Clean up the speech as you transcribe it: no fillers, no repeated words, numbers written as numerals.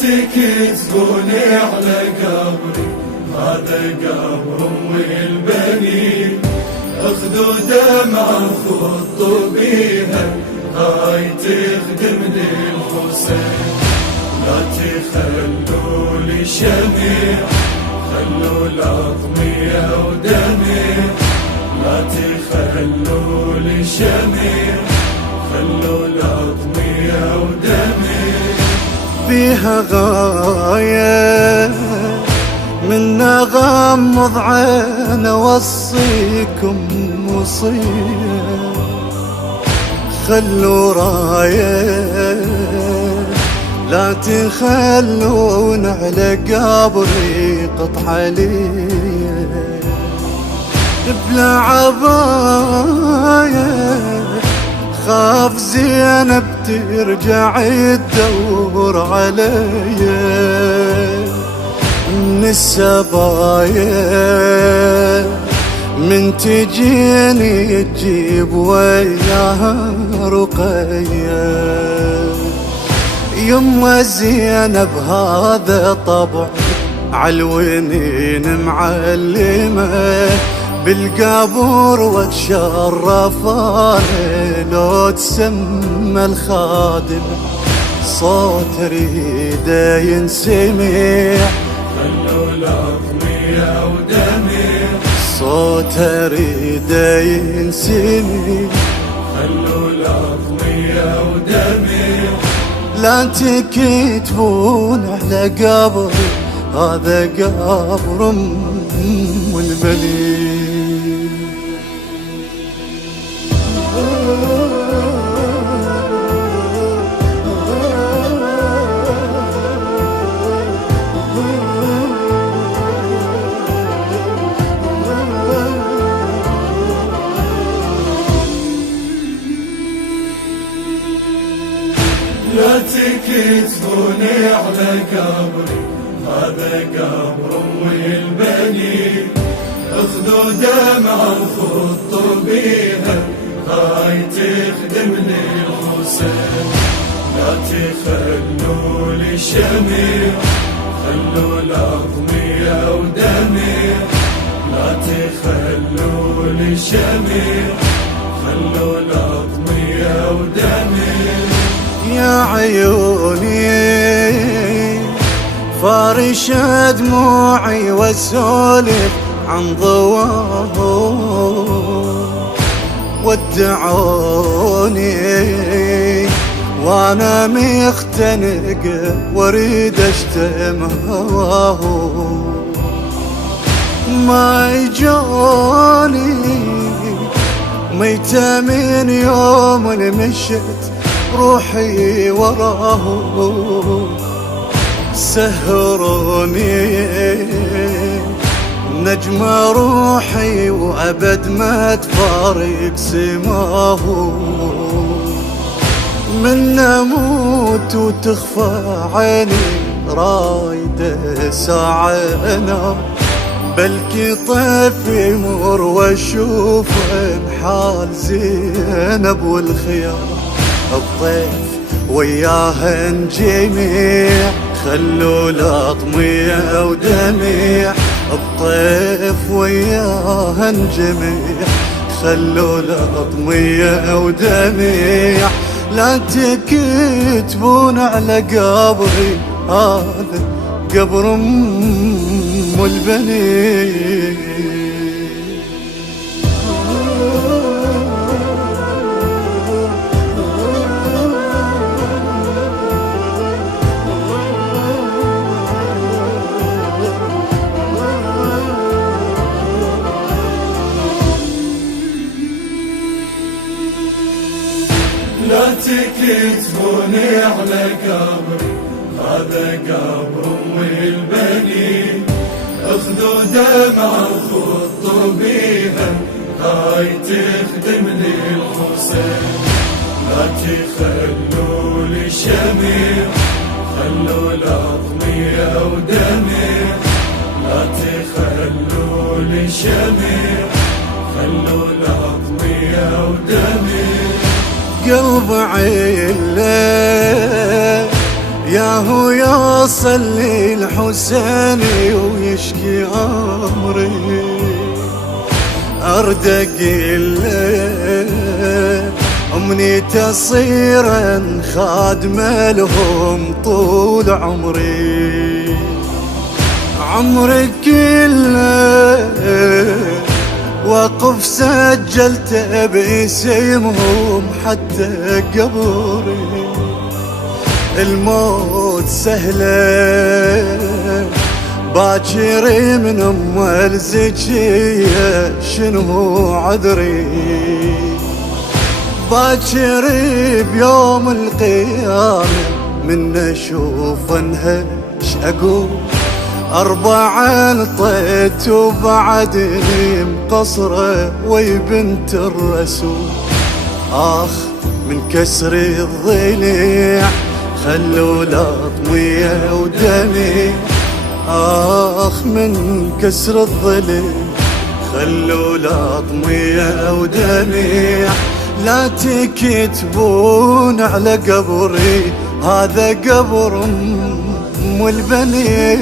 تكتبوني على قبري، هذا قبر أمي البنين. اخذوا دمعة وخطوا بيها، هاي تخدمني الحسين. لا تخلوا لي شميع، خلوا الأطمية ودميع. لا تخلوا لي شميع، خلوا الأطمية ودميع. بيها غاية من أغمض عين أوصيكم وصية، خلوا راية لا تخلون على قبري قطعة لي بلا عباية. خاف زينب ترجع تدور عليا من السبايا، من تجيني تجيب وياها رقية. يما زينب هذا طبع عالونين معلمة، بالقبور واتشرف انا لو تسمى الخادم، صوت ريده ينسمع. خلوا الأطمية ودميع، صوت ريده ينسمع. خلوا الأطمية ودميع. لا تكتبون على قبري، هذا قبر أم البنين. لا تكتبوني على قبري، هذا قبر أمي البنين. اخذوا دمعة وخطوا بيها، هاي تخدمني الحسين. لا تخلوا لي شميع، خلوا الأطمية ودميع. لا تخلوا لي شميع، خلوا الأطمية ودميع. يا عيوني فارشة دموعي واسولف عن ضواه، ودعوني وانا مختنق واريد اشتم هواه. ما يجوني ميتة من يوم مشت روحي وراه، سهروني نجمة روحي وأبد ما تفارق سماه. من أموت وتخفى عيني رايدة ساعنا، بلكي طيف يمر واشوف بحال زينب والخيار. الطيف وياهن جميع، خلوا الأطمية ودميع. الطيف وياهن جميع، خلوا الأطمية ودميع. لا تكتبون على قبري، هذا قبر أم البنين. لا تكتبوني على قبري، هذا قبر أمي البنين. اخذوا دمعة وخطوا بيها، هاي تخدمني الحسين. لا تخلوا لي شميع، خلوا الأطمية ودميع. لا تخلوا لي شميع، خلوا الأطمية ودميع. قلب عيله ياهو يوصل لي الحسيني ويشكي أمري، أرد أقول له أمني تصيرا خادمة لهم طول عمري، عمري كله وقف سجلت باسمهم حتى قبري، الموت سهلة باكر من ام الزكية شنو عذري، باكر بيوم القيامة من اشوف انهش اقول 4 طيت وبعدني مقصرة وي بنت الرسول، آخ من كسر الضليع خلوا لطمية ودمي، آخ من كسر الضليع خلوا لطمية ودمي، لا تكتبون على قبري هذا قبر أم البنين.